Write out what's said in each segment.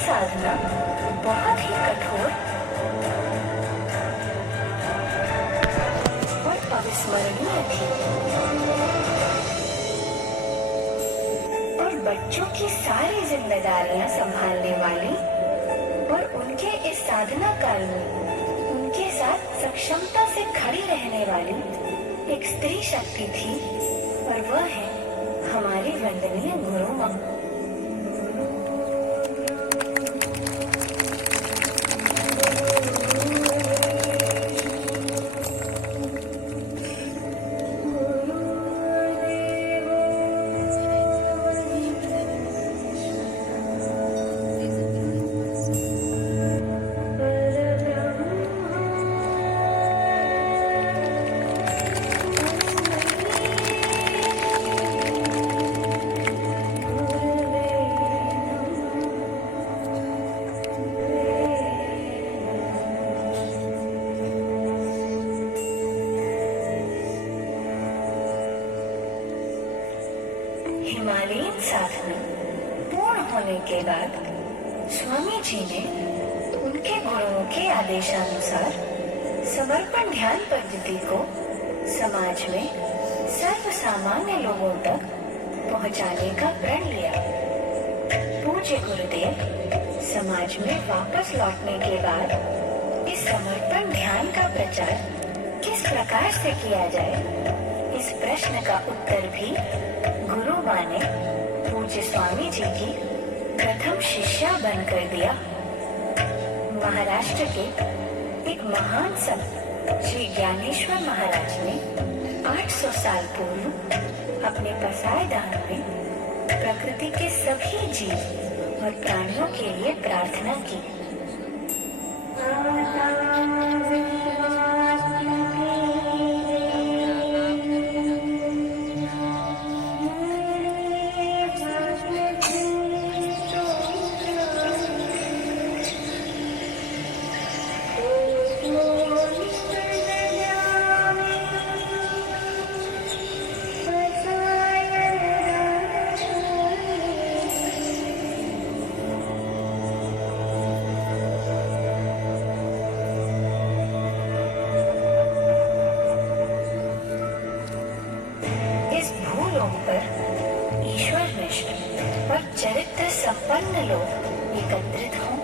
साधना बहुत ही कठोर और अविस्मरणीय थी और बच्चों की सारी जिम्मेदारियां संभालने वाली और उनके इस साधना काल में उनके साथ सक्षमता से खड़ी रहने वाली एक स्त्री शक्ति थी और वह है हमारी वंदनीय गुरु माँ। हिमालयन साधना पूर्ण होने के बाद स्वामी जी ने उनके गुरुओं के आदेशानुसार समर्पण ध्यान पद्धति को समाज में सर्व सामान्य लोगों तक पहुंचाने का प्रण लिया। पूज्य गुरुदेव समाज में वापस लौटने के बाद इस समर्पण ध्यान का प्रचार किस प्रकार से किया जाए, इस प्रश्न का उत्तर भी गुरु माँ ने पूज्य स्वामी जी की प्रथम शिष्या बनकर दिया। महाराष्ट्र के एक महान संत श्री ज्ञानेश्वर महाराज ने 800 साल पूर्व अपने पसाय दान में प्रकृति के सभी जीव और प्राणियों के लिए प्रार्थना की। और चरित्र संपन्न लोग एकत्रित हों,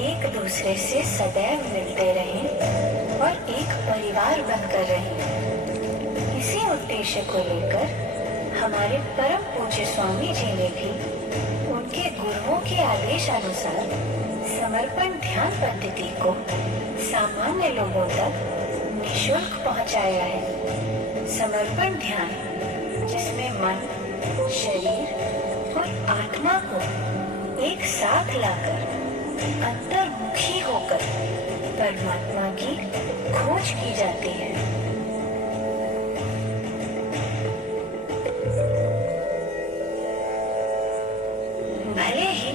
एक दूसरे से सदैव मिलते रहें और एक परिवार बनकर रहें। इसी उद्देश्य को लेकर हमारे परम पूज्य स्वामी जी ने भी उनके गुरुओं के आदेश अनुसार समर्पण ध्यान पद्धति को सामान्य लोगों तक निःशुल्क पहुंचाया है। समर्पण ध्यान जिसमें मन, शरीर और आत्मा को एक साथ लाकर अंतर्मुखी होकर परमात्मा की खोज की जाती है। भले ही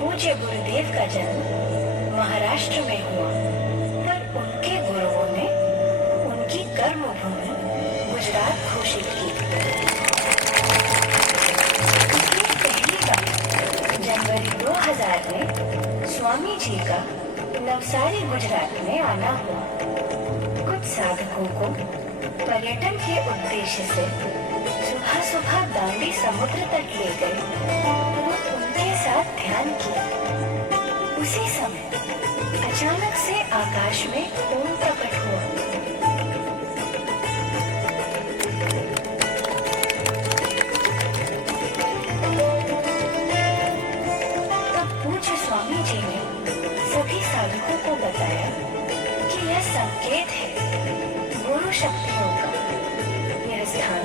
पूज्य गुरुदेव का जन्म महाराष्ट्र में हुआ, पर उनके गुरुओं ने उनकी कर्मभूमि गुजरात घोषित की। जनवरी 2000 में स्वामी जी का नवसारी गुजरात में आना हुआ। कुछ साधकों को पर्यटन के उद्देश्य से सुबह सुबह दांडी समुद्र तट ले गए और उनके साथ ध्यान किया। उसी समय अचानक से आकाश में ओम प्रकट हुआ। शक्तियों का। यह स्थान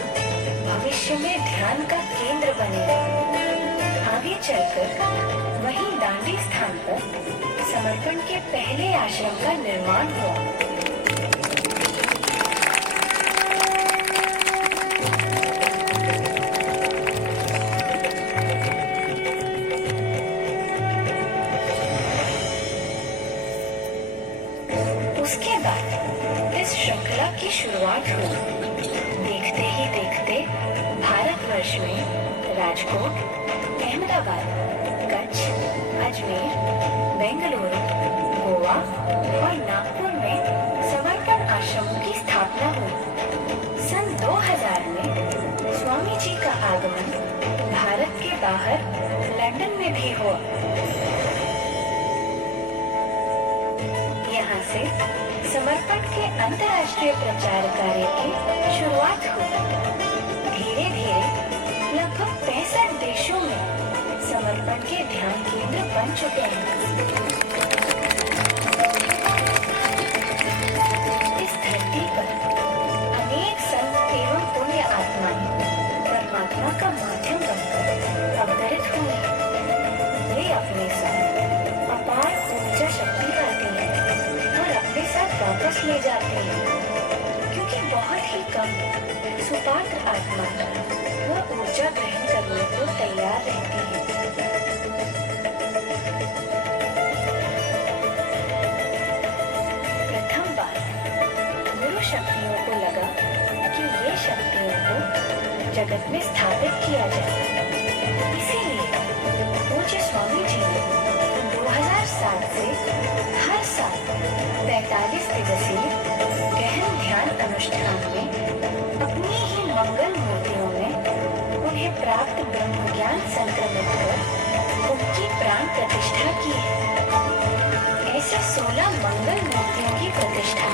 भविष्य में ध्यान का केंद्र बनेगा। आगे चलकर वहीं दांडी स्थान पर समर्पण के पहले आश्रम का निर्माण हुआ। उसके बाद इस श्रृंखला की शुरुआत हुई। देखते ही देखते भारतवर्ष में राजकोट, अहमदाबाद, कच्छ, अजमेर, बेंगलुरु, गोवा और नागपुर में समर्पण आश्रमों की स्थापना हुई। सन 2000 में स्वामी जी का आगमन भारत के बाहर लंदन में भी हुआ। यहाँ से समर्पण के अंतर्राष्ट्रीय प्रचार कार्य की शुरुआत हुई। धीरे धीरे लगभग 65 देशों में समर्पण के ध्यान केंद्र बन चुके हैं। इस धरती पर अनेक संत एवं पुण्य आत्माएं परमात्मा का माध्यम बनकर अवतरित हुए हैं। वे अपने साथ अपार ऊर्जा शक्ति लाते हैं और अपने साथ वापस ले जाते हैं, क्योंकि बहुत ही कम सुपात्र आत्मा वह ऊर्जा ग्रहण करने को तैयार रहती है। प्रथम बार गुरु शक्तियों को लगा कि ये शक्तियों को जगत में स्थापित किया जाए। इसीलिए पूज्य स्वामी जी ने 2007 से हर साल 45 दिवसीय गहन ध्यान अनुष्ठान में अपनी ही मंगल मूर्तियों में उन्हें प्राप्त ब्रह्म ज्ञान संक्रमित कर उनकी प्राण प्रतिष्ठा की है। ऐसे 16 मंगल मूर्तियों की प्रतिष्ठा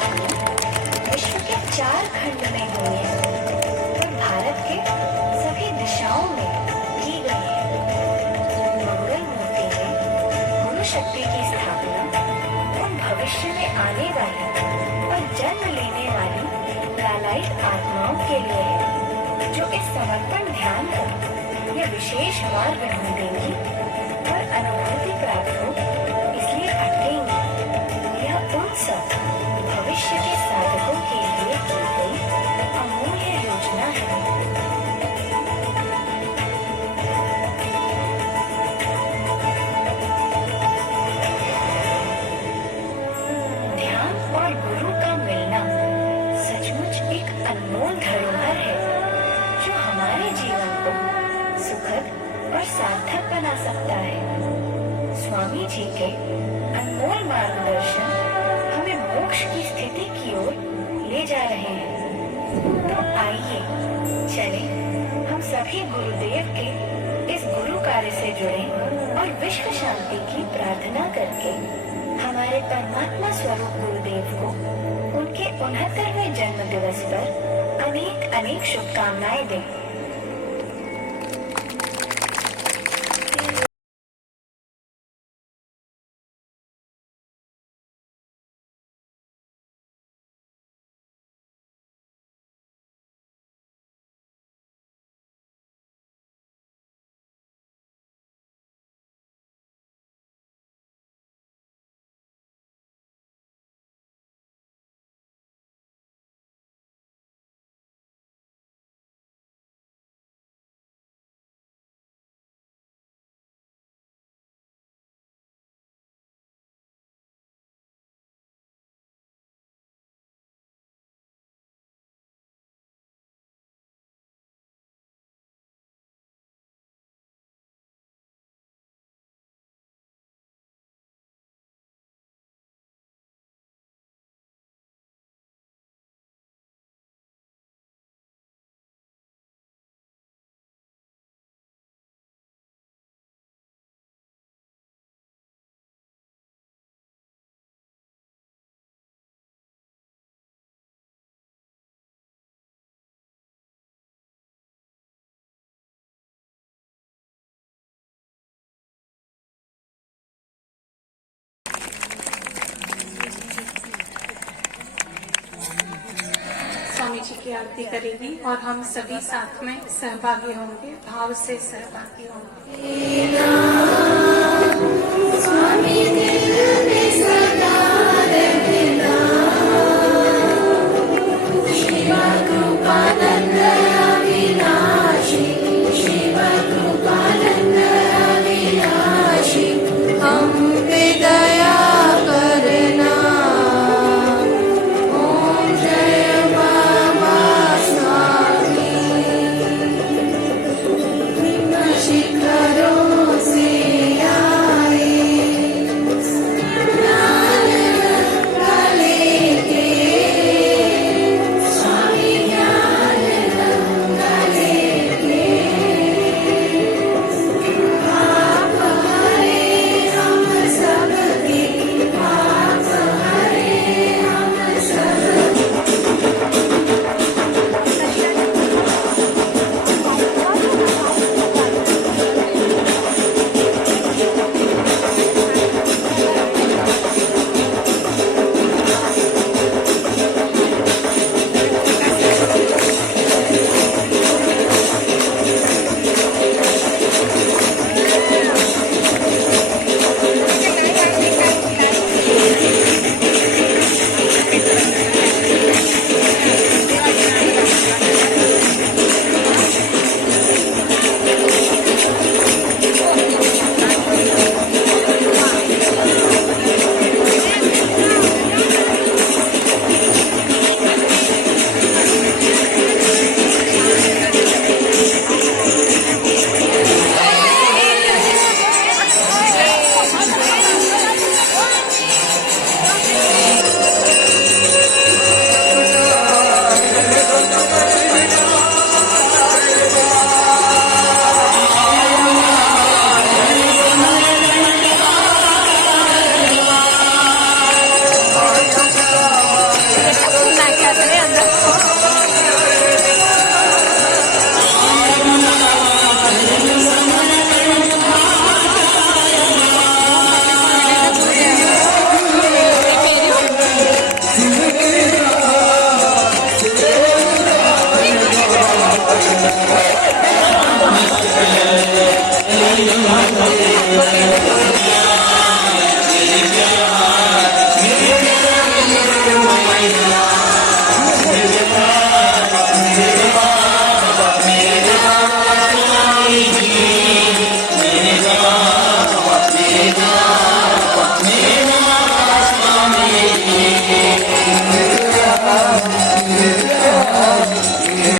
विश्व के 4 खंड में हुई है और भारत के सभी दिशाओं में की गई है। मंगल मूर्ति में गुरु शक्ति की स्थापना उन भविष्य में आने वाली और जन्म लेने वाली लालायित आत्माओं के लिए है, जो इस समर्पण ध्यान का यह विशेष मार्ग ढूंढेंगी और अनुभूति प्राप्त हो इसलिए भटकेंगी। यह उन सब भविष्य के साधकों के लिए की गई अमूल्य योजना है। ध्यान और गुरु का मिलना सचमुच एक अनमोल धरोहर है, जो हमारे जीवन को सुखद और सार्थक बना सकता है। स्वामी जी के अनमोल मार्गदर्शन हमें मोक्ष की स्थिति की ओर ले जा रहे हैं। तो आइए चले हम सभी गुरुदेव के इस गुरु कार्य से जुड़े और विश्व शांति की प्रार्थना करके हमारे परमात्मा स्वरूप गुरुदेव को उनके 69वें जन्म दिवस पर अनेक अनेक शुभकामनाएं दें। आरती करेगी और हम सभी साथ में सहभागी होंगे, भाव से सहभागी होंगे।